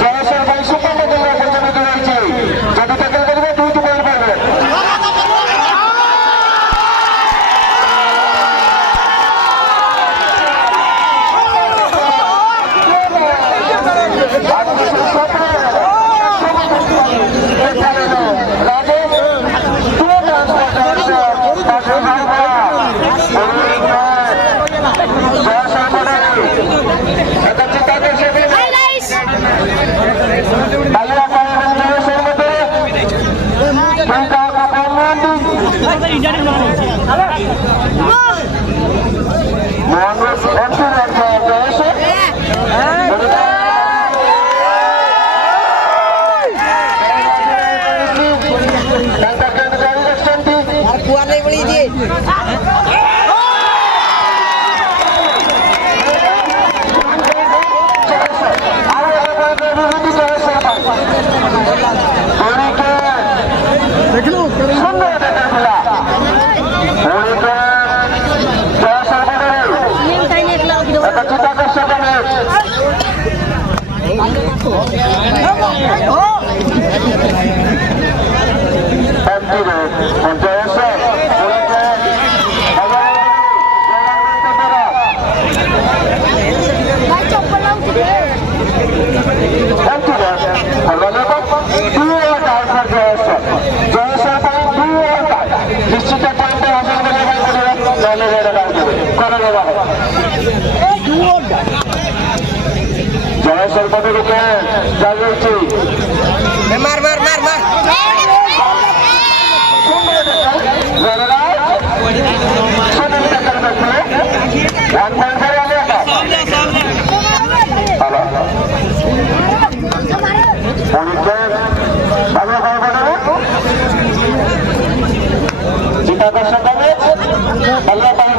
Jaleeswara Jaleshwar पटे को जागृति मार मार मार मार चिताकर्षक बल्लापाल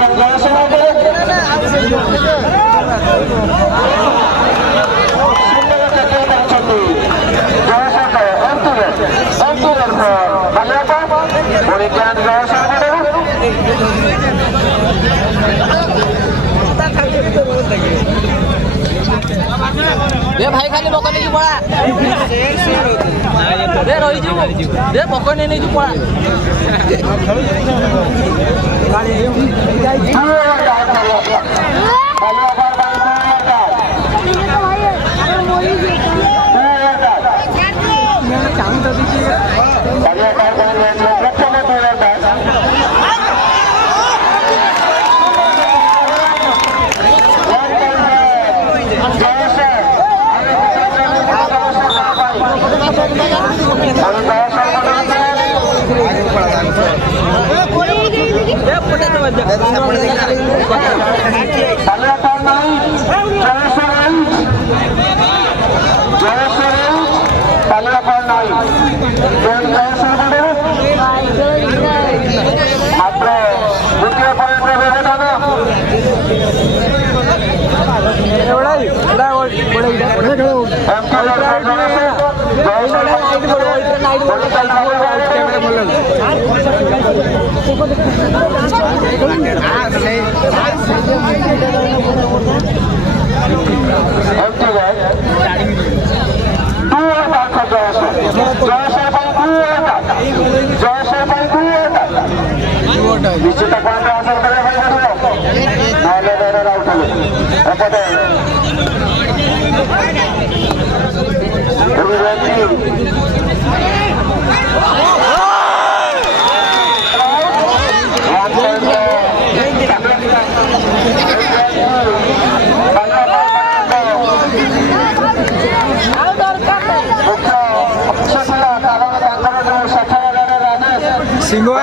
भाई खाली पकड़ नहीं पड़ा रही पकड़ नहीं पड़ा सिंगो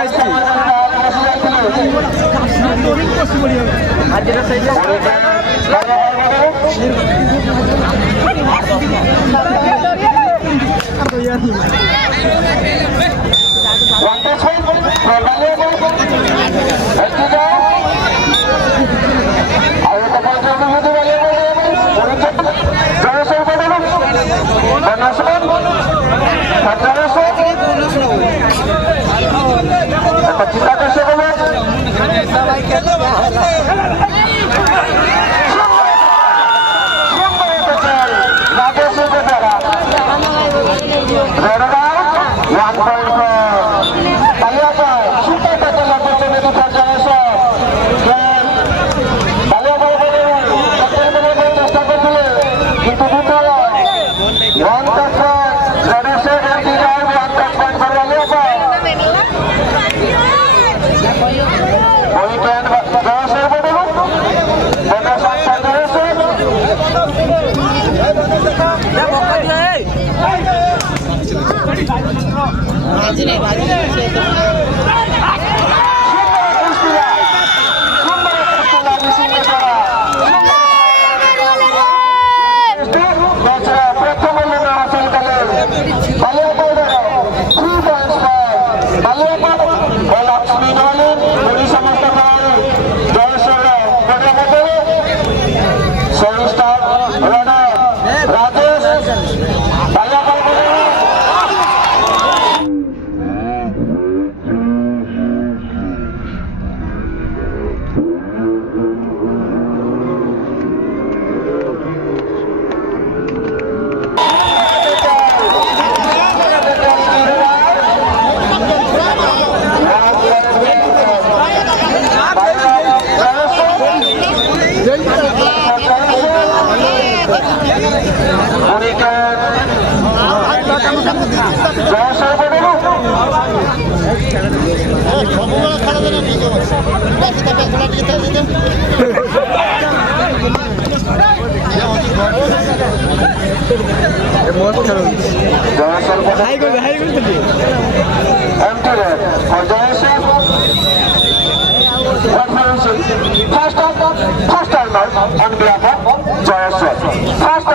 First time out on behalf of JAGA. First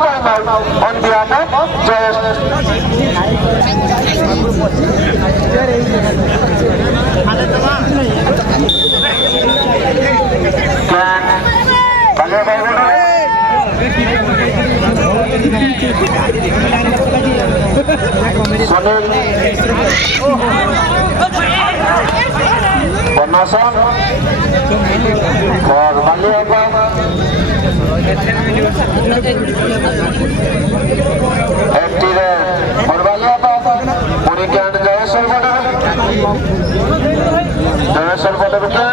time out on behalf of JAGA. Balason for Baliapal. Empty there for Baliapal. Purike and Jaleswar again. Balason for Jaleswar.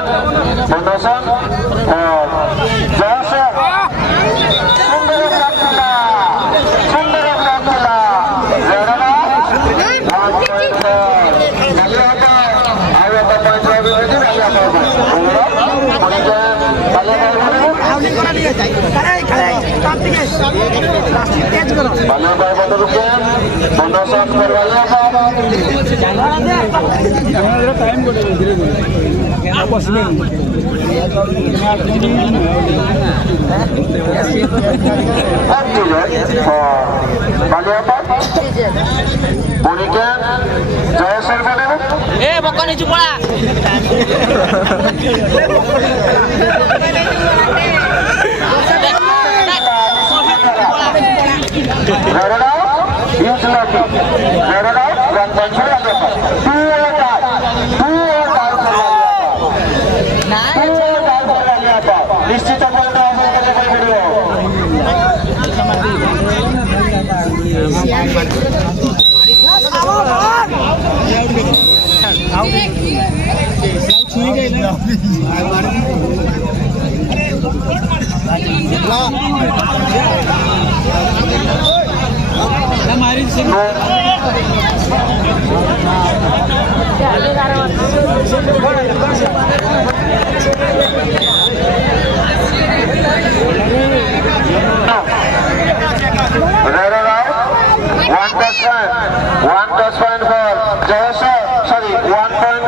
One touch point for Jaleswar. Sorry, 1 point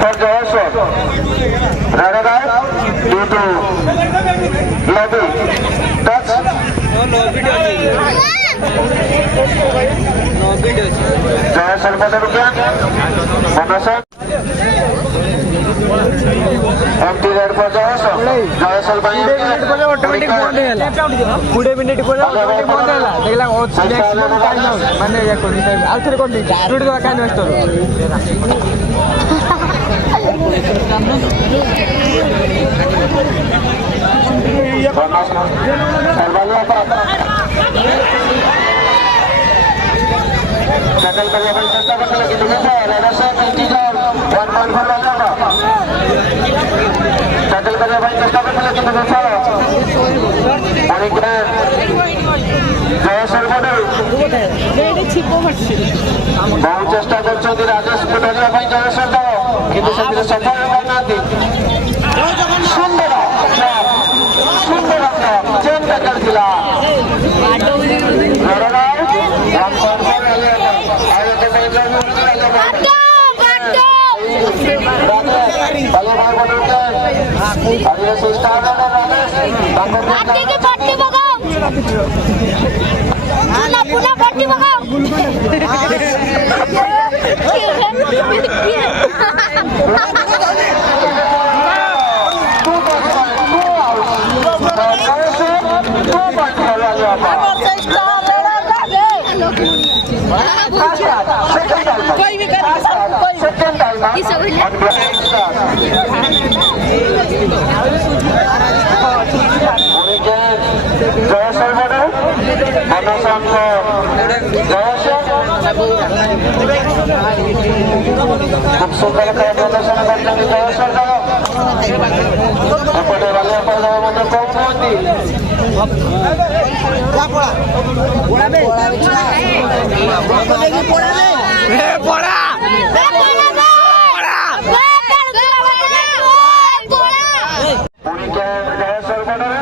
for Jaleswar. Red out due to lobby. Touch. Jaleswar pada rupiah. Balason. Empty red for Jaleswar. Jaleswar banyak. 20 minute को automatic बंद है देखला वो maximum time माने या कोनी time आउथरे कोनी टूट दो कान वेस्ट हो ये Tackle Baliapal चेष्टा करने लगी दूसरा राजा से 1 point for Baliapal. Tackle Baliapal चेष्टा करने लगी दूसरा Baliapal Jaleswar बहुत चेष्टा करछन्ति राजेश पटेलरा ପାଇଁ Jaleswar ଦଳ କିନ୍ତୁ ସେଥିରେ ସଫଳ ହୋଇନାହାନ୍ତି ସୁନ୍ଦର ଚେନ୍ ଟେକର ଥିଲା One point for Baliapal. ଆଜି ସେ ଷ୍ଟାର୍ଟ ଟିକେ ପଟ୍ଟି ପକାଅ ପୁନା ପଟ୍ଟି ପକାଅ कोई भी कर सेकंड टाइम जयसर बने मनोसान जयसर खूब सुंदर प्रदर्शन करते जयसर एपटे बालियापाल मध्य कम जयसर बने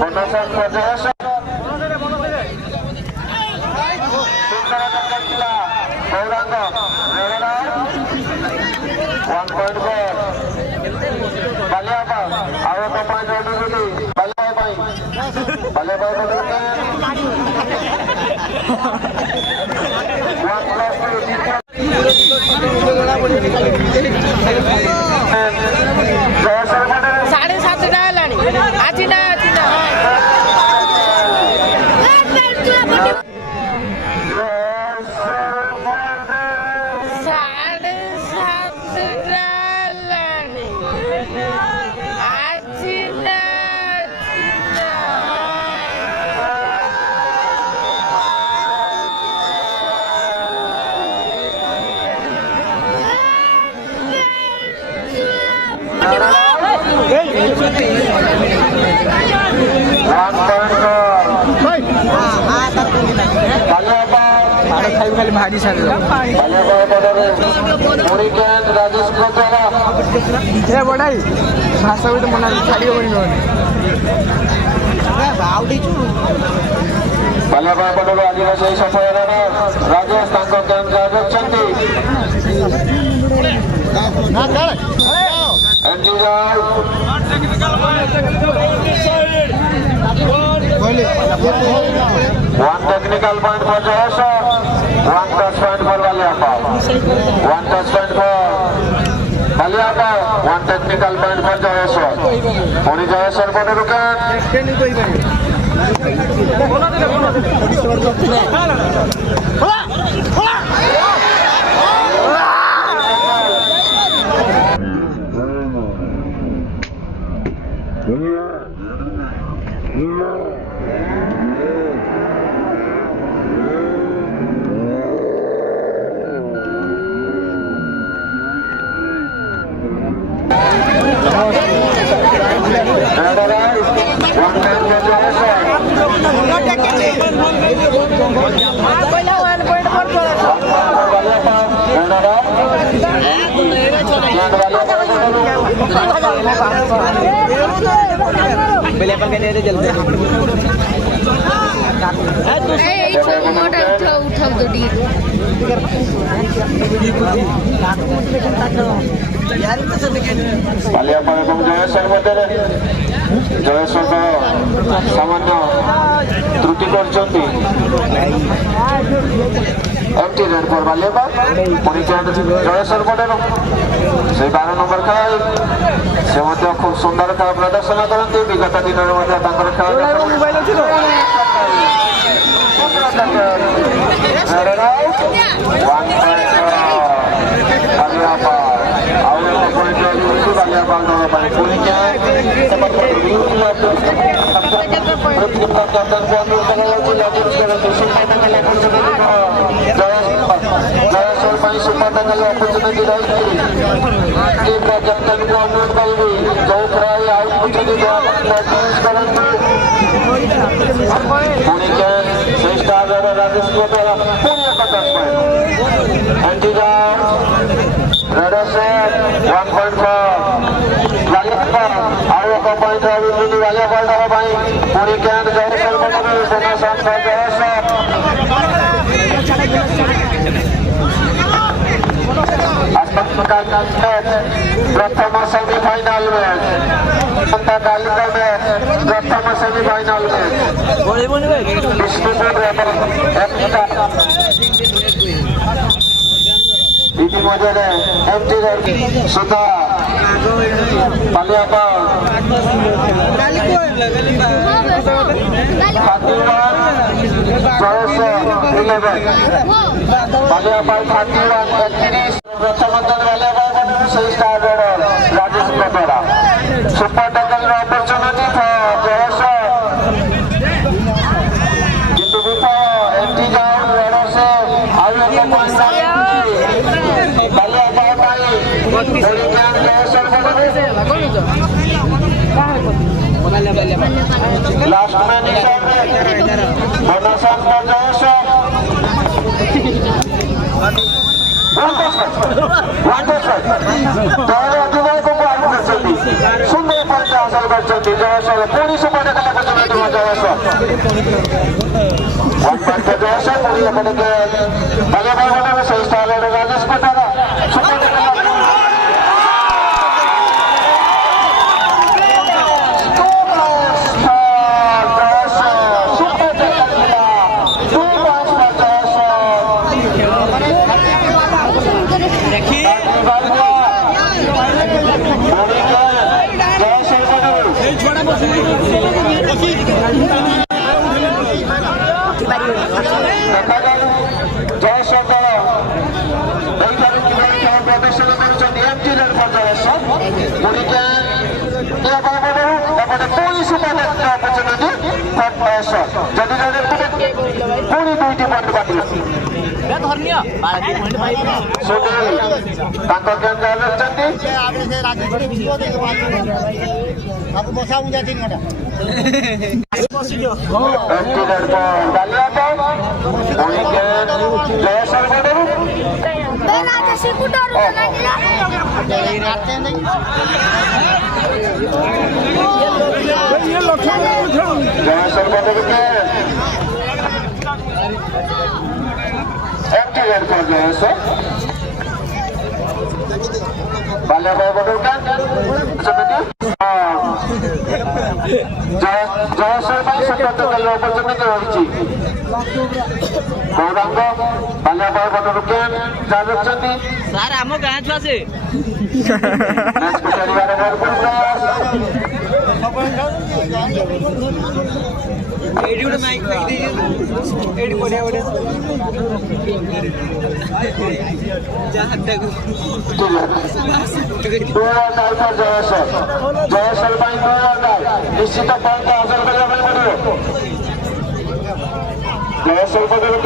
मनोसान जयसर गौरांग 1.4 बालियापाल आउ एक पॉइंट रेडी बालियापाल साढ़े 7 आज ना भाजी सारे बढ़ाई भाषा भी तो मना छाड़ी बालियापाल पटल आदिवासी सफल Rajesh one technical point for Jayaswar, one touch point for Baliapal, one touch point for Baliapal, one technical point for Jayaswar. Only Jayaswar for the rukan. Baliapal के नेरे जल्दी उठाओ तो डी बालियापाल एवं जयसर मध्य जयसर सामान्य त्रुटि कर एमटी रेड फॉर बालियापाल जयसर पटेल से 12 नंबर खेल से खूब सुंदर खेल प्रदर्शन करते विगत दिन प्रथम सेमीफाइनल मैच कालिका मैच प्रथम सेमीफाइनल मैच विष्णुपुर ইতিমধ্যে এমটির সুতা বালিয়াপাল বালিয়াপাল 31 প্রথম দল বালিয়াপাল সেই স্টার্টেড রাজেশ কটরা সুপার টাইটেল অপরচুনিটি ফর জয়স কিন্তু বিফল এমটি ডাউন রেডার্সে আর একটা পয়েন্ট लास्ट मैन बोनसन पर जयस सुंदर पॉइंट हासिल करछन्ति जयस पुरी सुपर टाइटल अपर्चुनिटी जयस वन पॉइंट पर जयस पुरी एपटे बालियापाल सही स्थान Rajesh Katra super title Jaisar opportunity रही गौरांग बालियापाल पटरू केम जानी सार आम गाँ छुआ से जयसर निश्चित पॉइंट हासिल करने पड़ो जयसर पटरू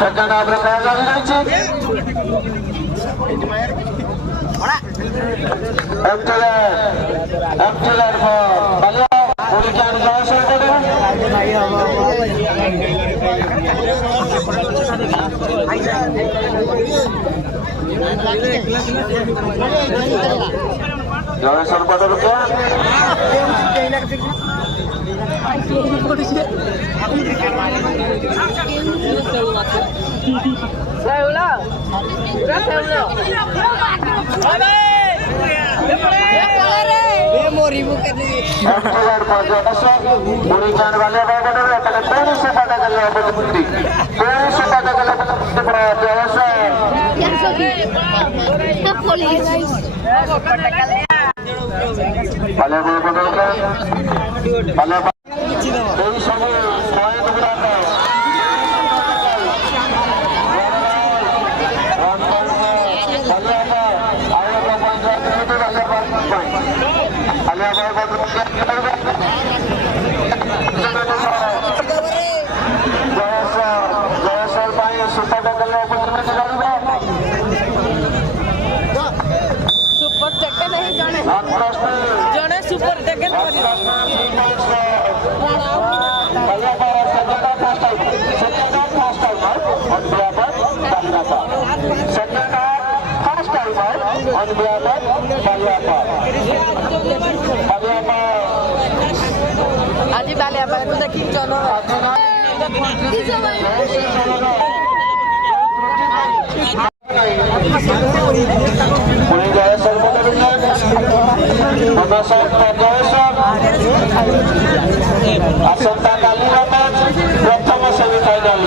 सेकंड हाफ जयेश्वर पटेल क्या जने सुपर जैकेट आज बालियापाल को देखी चलो आसंता काली मैच प्रथम सेमिफाइनाल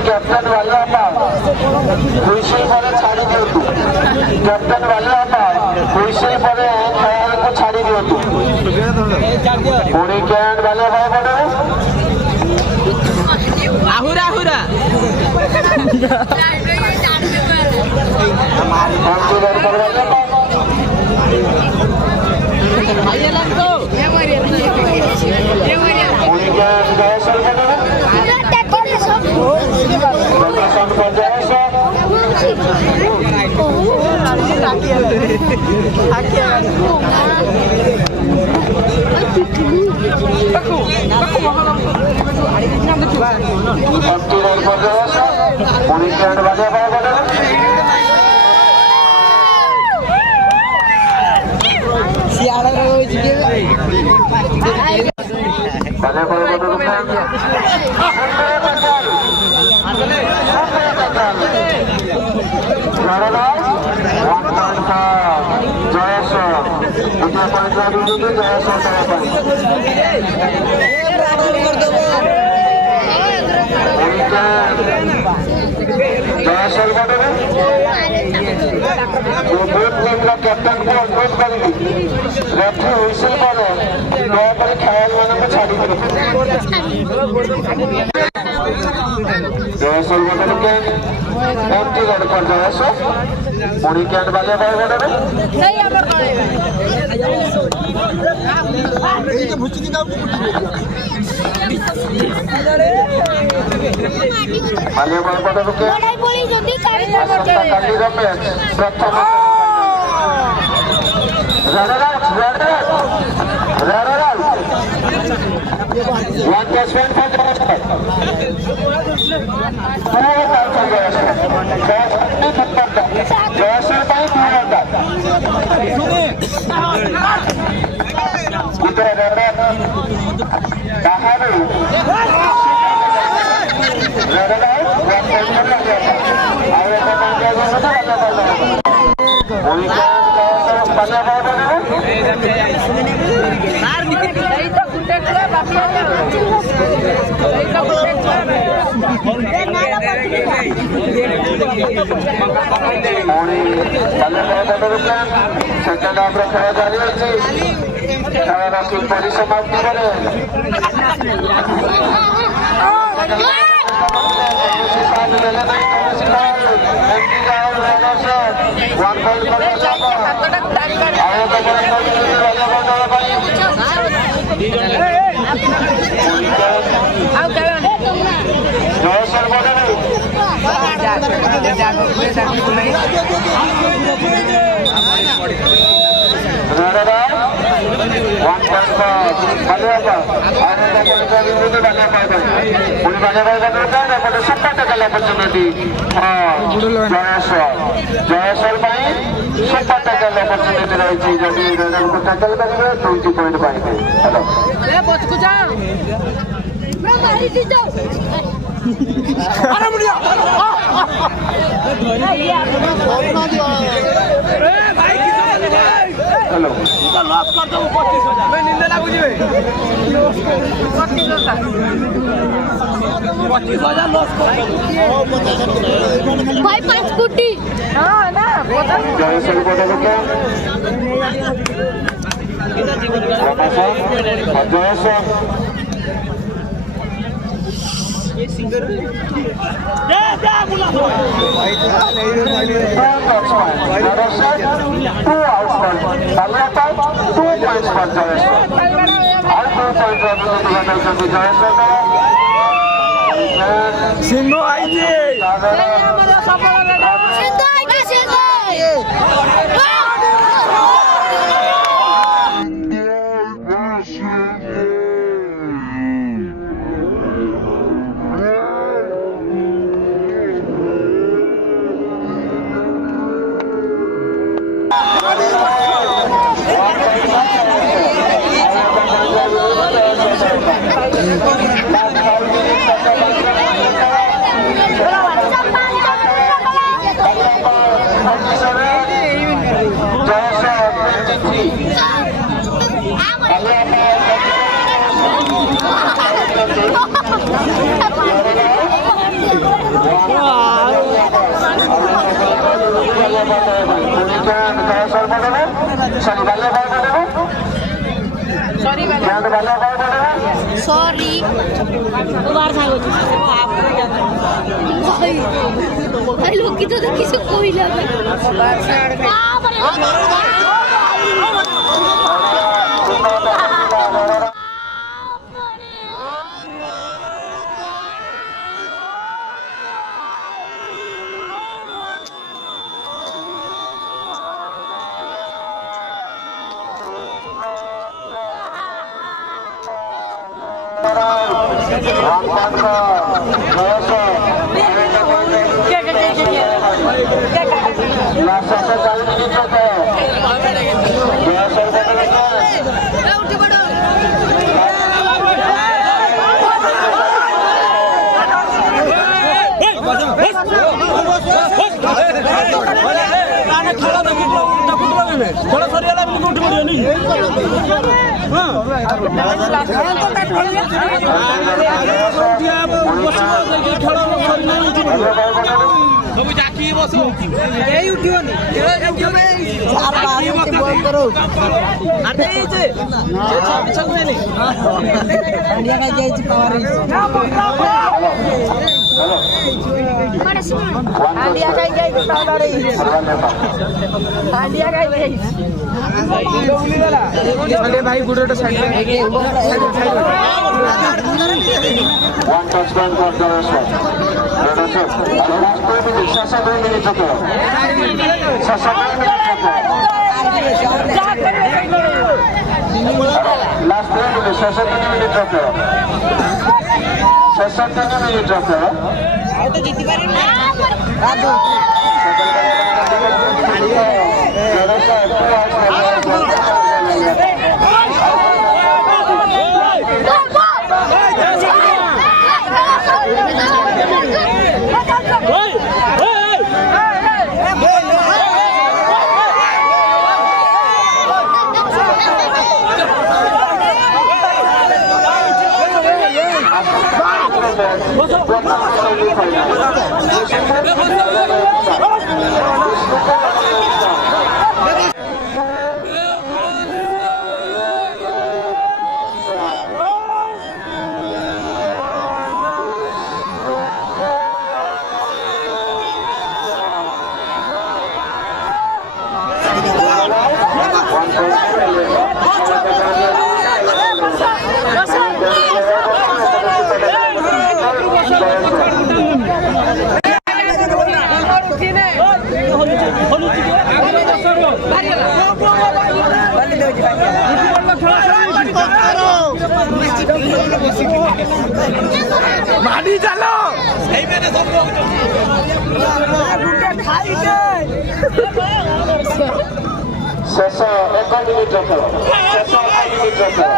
कैप्टन बालियापाल हुइसेल पर छाड़ी दियंतु कैप्टन बालियापाल हुइसेल पर खेल को छाड़ी दियंतु पुणी कैंड बालियापाल पटे आहुरा आहुरा जयेश्वर कैप्टन को अनुरोध करी रेफ्री हुइसिल पर दयाकर खेल मान छाड़ी जयसल बदल के एमटी रेड कर जयस पुणी कैंड वाले भाई बड़े बालियापाल बदल के काली रमेश प्रथम One plus one for second half खेल जारी रही खेल परिसमाप्ति जयसल सुपर टैकल अपॉर्चुनिटी रही जदि टैकल करेंगे 20 पॉइंट पाएंगे हेलो लॉस कर दो 25,000 मैं निंदा लागू जीवे 25,000 लॉस कर दो भाई 5 कोटी हां ना जयसल बोले क्या जयसल ये सिंगर दे बोला भाई सिंगो आई थी सॉरी बार भाई लोग की तो किसी कोई लगे थोड़ा सरियाला भी उठ पड़ियो नहीं हां तो भाई good side One touchdown for Jaleswar. Sasa 2 minutes ago. Sasa 2 minutes ago. Last 2 minutes. Sasa 3 minutes ago. Sasa 3 minutes ago. मानी चलो Sasa 1 minute ago. Sasa 1 minute ago.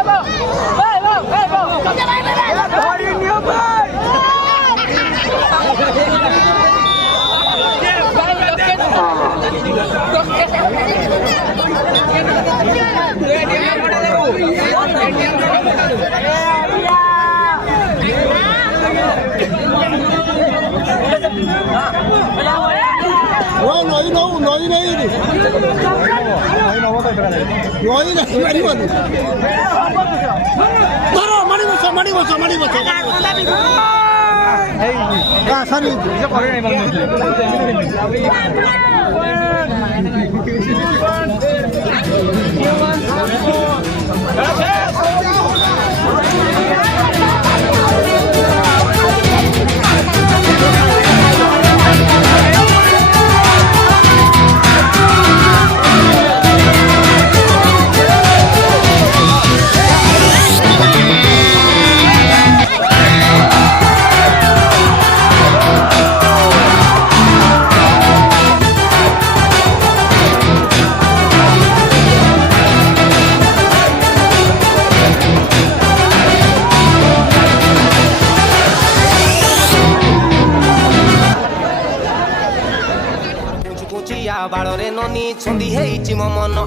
ବାଳରେ ନନି ଛନ୍ଦି ହେଇଛି ମୋ ମନ।